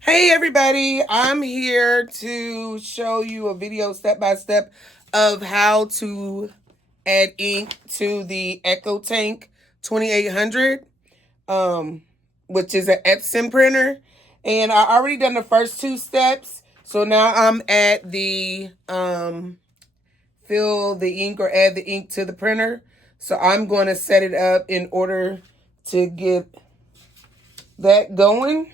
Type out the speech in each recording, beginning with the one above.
Hey everybody, I'm here to show you a video step by step of how to add ink to the Ecotank 2800, which is an Epson printer. And I already done the first two steps. So now I'm at the fill the ink or add the ink to the printer. So I'm going to set it up in order to get that going.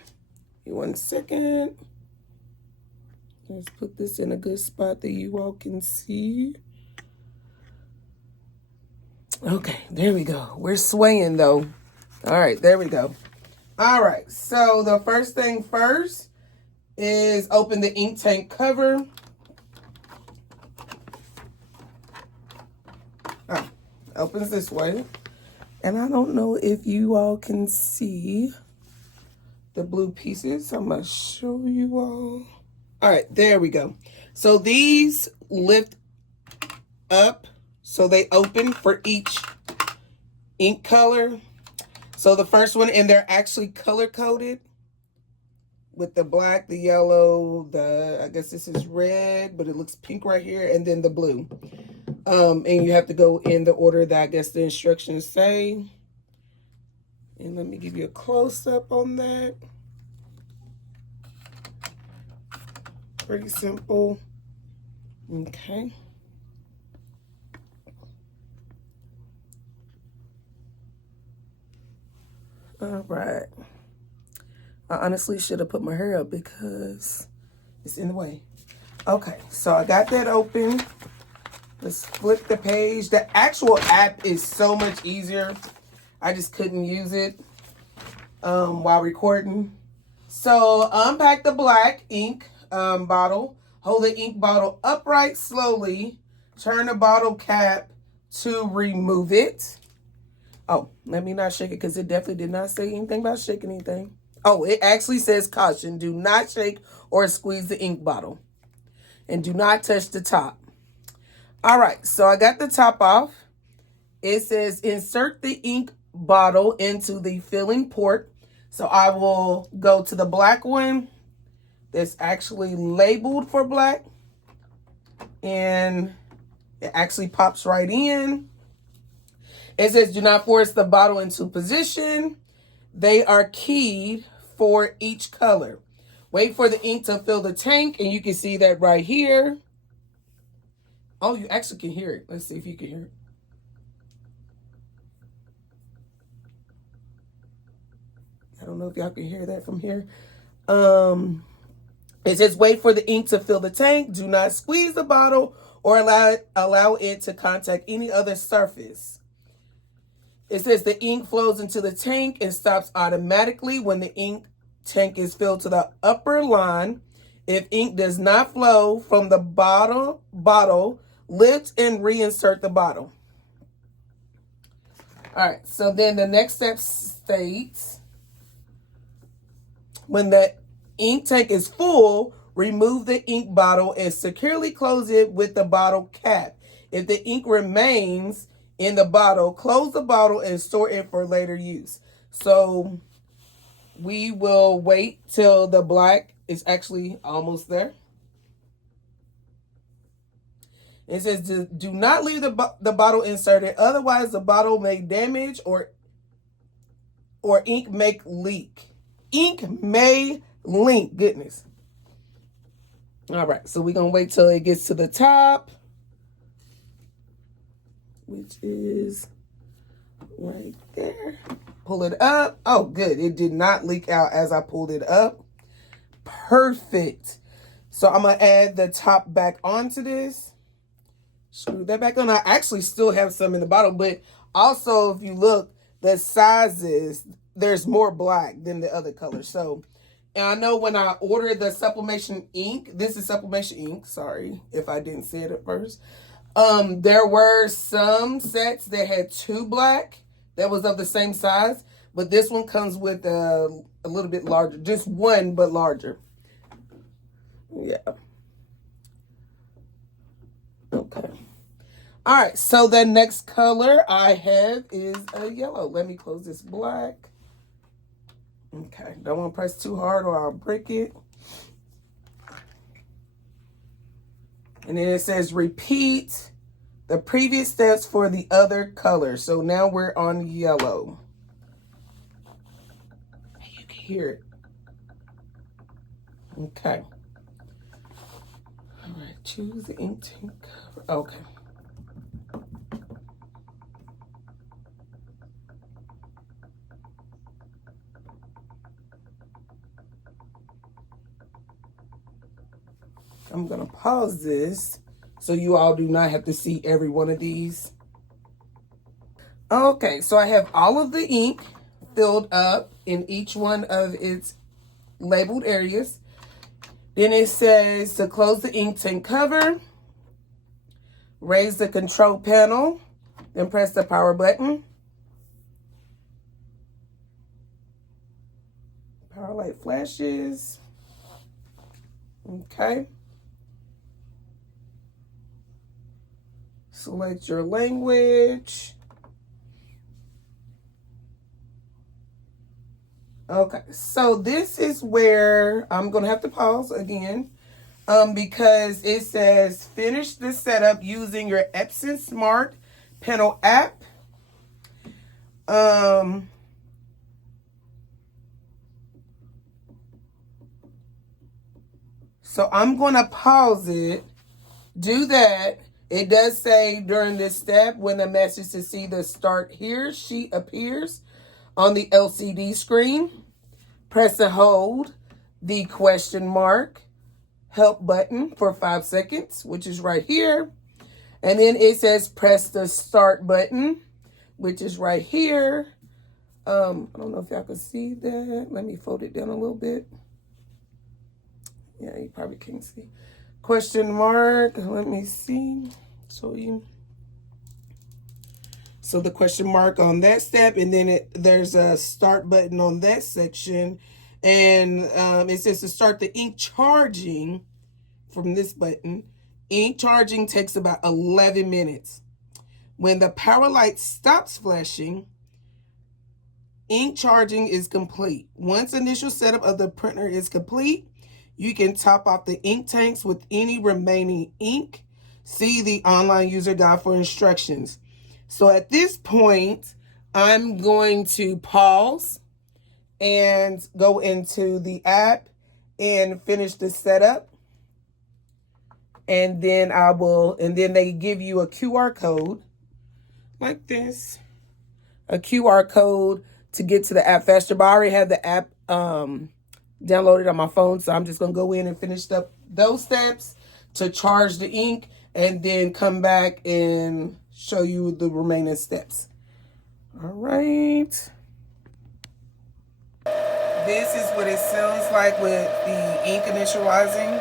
One second. Let's put this in a good spot that you all can see. Okay, there we go. We're swaying though. All right, there we go. All right, so the first thing first is open the ink tank cover. Oh, opens this way. And I don't know if you all can see the blue pieces. I'm going to show you all. All right, there we go. So these lift up, so they open for each ink color. So the first one, and they're actually color coded with the black, the yellow, I guess this is red, but it looks pink right here, and then the blue. And you have to go in the order that I guess the instructions say. And let me give you a close-up on that. Pretty simple. Okay. All right. I honestly should have put my hair up because it's in the way. Okay, so I got that open. Let's flip the page. The actual app is so much easier. I just couldn't use it while recording. So unpack the black ink bottle. Hold the ink bottle upright slowly. Turn the bottle cap to remove it. Oh, let me not shake it because it definitely did not say anything about shaking anything. Oh, it actually says caution. Do not shake or squeeze the ink bottle. And do not touch the top. All right, so I got the top off. It says insert the ink bottle into the filling port. So I will go to the black one that's actually labeled for black. And it actually pops right in. It says do not force the bottle into position. They are keyed for each color. Wait for the ink to fill the tank, and you can see that right here. Oh, you actually can hear it. Let's see if you can hear it. I don't know if y'all can hear that from here. It says wait for the ink to fill the tank. Do not squeeze the bottle or allow it to contact any other surface. It says the ink flows into the tank and stops automatically when the ink tank is filled to the upper line. If ink does not flow from the bottle, lift and reinsert the bottle. All right, so then the next step states, when the ink tank is full, remove the ink bottle and securely close it with the bottle cap. If the ink remains in the bottle, close the bottle and store it for later use. So we will wait till the black is actually almost there. It says do not leave the bottle inserted, otherwise the bottle may damage or ink may leak. Ink may leak, goodness. All right, so we're going to wait till it gets to the top, which is right there. Pull it up. Oh, good. It did not leak out as I pulled it up. Perfect. So I'm going to add the top back onto this. Screw that back on. I actually still have some in the bottle, but also if you look, the sizes, there's more black than the other color. So, and I know when I ordered the sublimation ink, this is sublimation ink. Sorry if I didn't say it at first. There were some sets that had two black that was of the same size, but this one comes with a little bit larger, just one, but larger. Yeah. Okay. All right, so the next color I have is a yellow. Let me close this black. Okay, don't want to press too hard or I'll break it. And then it says repeat the previous steps for the other color. So now we're on yellow. You can hear it. Okay. All right, choose the ink tank cover. Okay. I'm gonna pause this so you all do not have to see every one of these. Okay, so I have all of the ink filled up in each one of its labeled areas. Then it says to close the ink tank cover, raise the control panel, then press the power button. Power light flashes. Okay. Select your language. Okay, so this is where I'm going to have to pause again because it says finish the setup using your Epson Smart Panel app. So I'm going to pause it, do that. It does say during this step when the message to see the start here sheet appears on the LCD screen, press and hold the question mark help button for 5 seconds, which is right here. And then it says press the start button, which is right here. I don't know if y'all can see that. Let me fold it down a little bit. Yeah, you probably can't see. Question mark, let me see. So the question mark on that step, and then there's a start button on that section. And it says to start the ink charging from this button. Ink charging takes about 11 minutes. When the power light stops flashing, ink charging is complete. Once initial setup of the printer is complete, you can top off the ink tanks with any remaining ink. See the online user guide for instructions. So at this point, I'm going to pause and go into the app and finish the setup. And then they give you a QR code like this. A QR code to get to the app faster. But I already have the app downloaded on my phone, so I'm just going to go in and finish up those steps to charge the ink and then come back and show you the remaining steps. All right. This is what it sounds like with the ink initializing.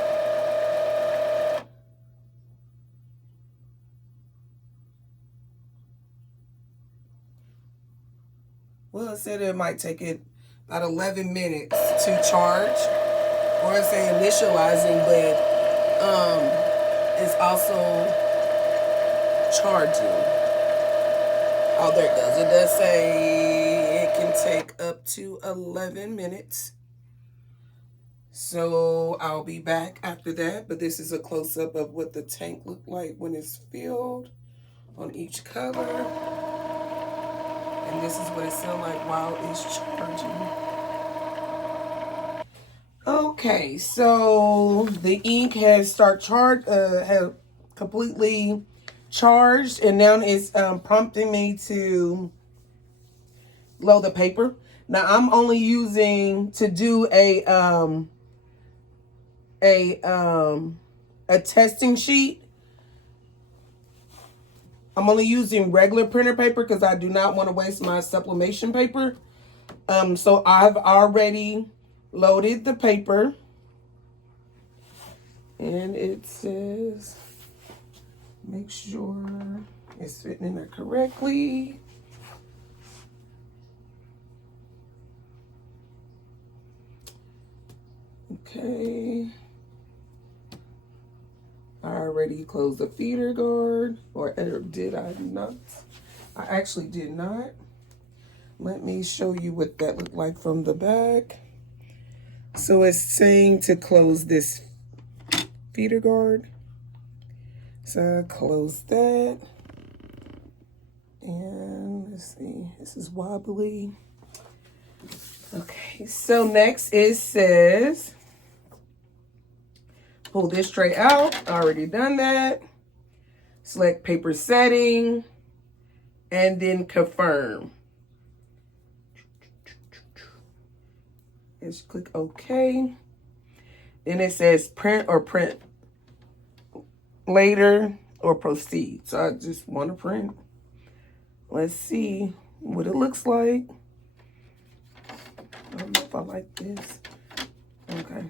Well, it said it might take it about 11 minutes to charge, or it's say initializing, but it's also charging. Oh, there it goes. It does say it can take up to 11 minutes. So I'll be back after that, but this is a close-up of what the tank looked like when it's filled on each color. And this is what it sounds like while it's charging. Okay, so the ink has have completely charged, and now it's prompting me to load the paper. Now I'm only using to do a testing sheet. I'm only using regular printer paper because I do not want to waste my sublimation paper. So I've already loaded the paper. And it says, make sure it's fitting in there correctly. Okay. I already closed the feeder guard, or did I not? I actually did not. Let me show you what that looked like from the back. So it's saying to close this feeder guard. So I close that. And let's see, this is wobbly. Okay, so next it says, pull this tray out. Already done that. Select paper setting and then confirm. Just click OK. Then it says print or print later or proceed. So I just want to print. Let's see what it looks like. I don't know if I like this. Okay.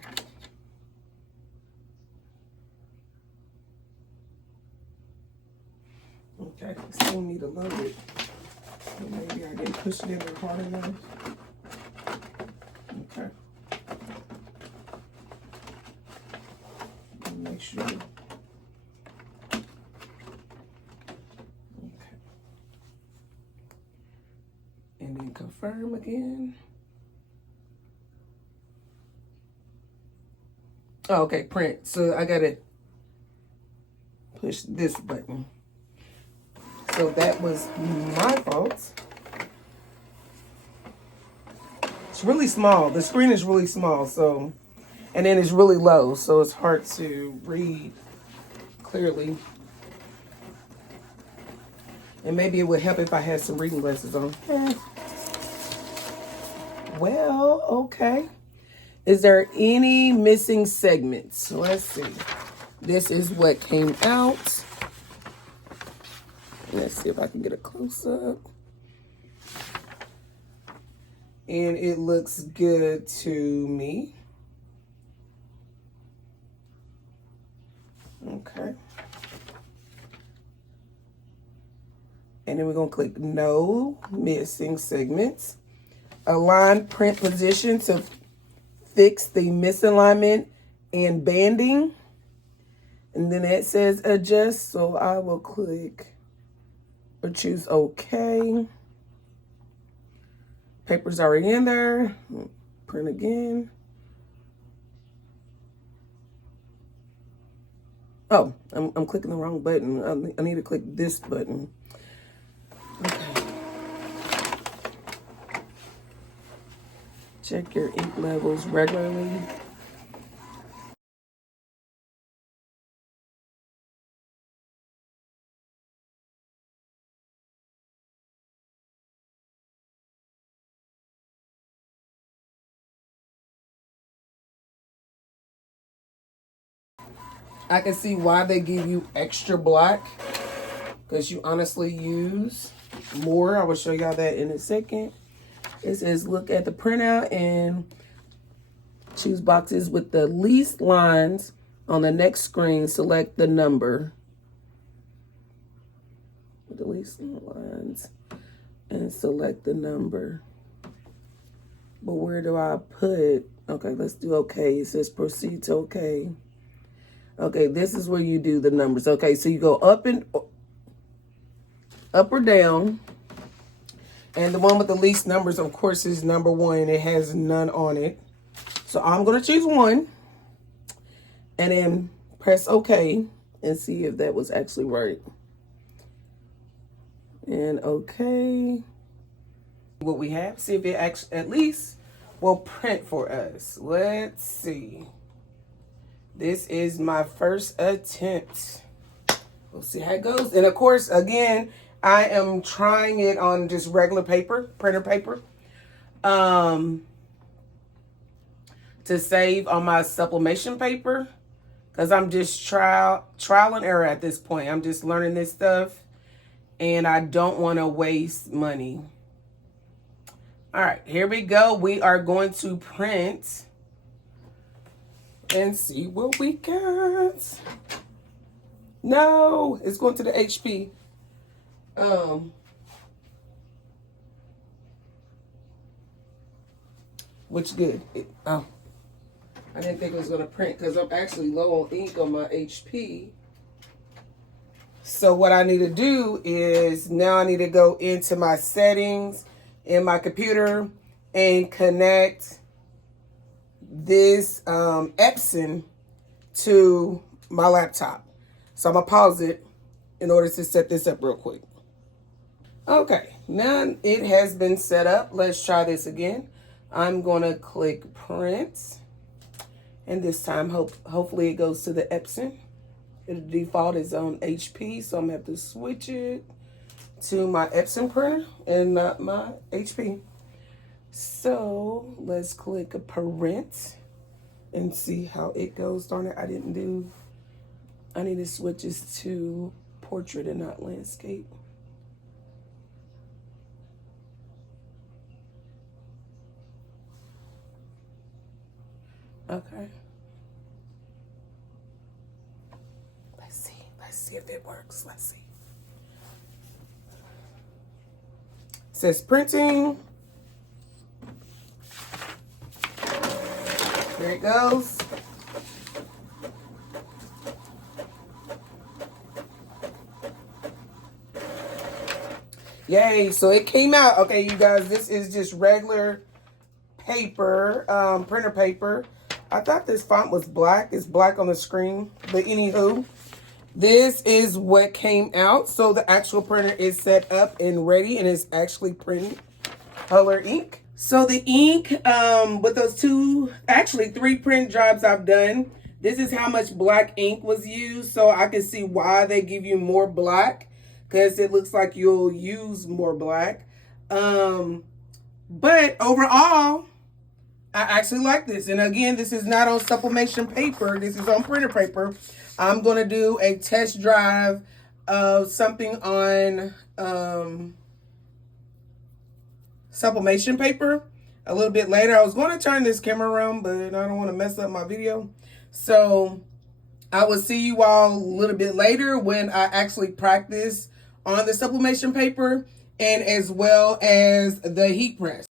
Okay, still need to load it. Maybe I didn't push it in hard enough. Okay. Make sure. Okay. And then confirm again. Oh, okay, print. So I gotta push this button. So that was my fault. It's really small. The screen is really small, so, and then it's really low, so it's hard to read clearly. And maybe it would help if I had some reading glasses on. Well, okay. Is there any missing segments? Let's see. This is what came out. Let's see if I can get a close-up. And it looks good to me. Okay. And then we're going to click No Missing Segments. Align print position to fix the misalignment and banding. And then it says adjust, so I will click or choose OK. Paper's already in there. Print again. Oh, I'm clicking the wrong button. I need to click this button. Okay. Check your ink levels regularly. I can see why they give you extra black, because you honestly use more. I will show y'all that in a second. It says look at the printout and choose boxes with the least lines on the next screen. Select the number with the least lines and select the number. But where do I put? Okay, let's do OK. It says proceed to OK. Okay, this is where you do the numbers. Okay, so you go up or down. And the one with the least numbers, of course, is number 1. It has none on it. So I'm going to choose 1. And then press OK and see if that was actually right. And OK. What we have, see if it actually at least will print for us. Let's see. This is my first attempt. We'll see how it goes. And of course, again, I am trying it on just regular paper, printer paper, to save on my sublimation paper, because I'm just trial and error at this point. I'm just learning this stuff, and I don't want to waste money. All right, here we go. We are going to print and see what we got. No, it's going to the HP. Which good. I didn't think it was going to print because I'm actually low on ink on my HP. So what I need to do is now I need to go into my settings in my computer and connect this Epson to my laptop. So I'm gonna pause it in order to set this up real quick. Okay, now it has been set up. Let's try this again. I'm gonna click print, and this time hopefully it goes to the Epson. The default is on HP, so I'm gonna have to switch it to my Epson printer and not my HP. So let's click print and see how it goes. Darn it, I need to switch this to portrait and not landscape. Okay. Let's see if it works. Let's see. It says printing. There it goes. Yay, so it came out. Okay, you guys, this is just regular paper, printer paper. I thought this font was black. It's black on the screen. But anywho, this is what came out. So the actual printer is set up and ready, and it's actually printing color ink. So the ink, with those three print jobs I've done, this is how much black ink was used. So I can see why they give you more black, because it looks like you'll use more black. But overall, I actually like this. And again, this is not on sublimation paper. This is on printer paper. I'm going to do a test drive of something on sublimation paper a little bit later. I was going to turn this camera around, but I don't want to mess up my video. So I will see you all a little bit later when I actually practice on the sublimation paper and as well as the heat press.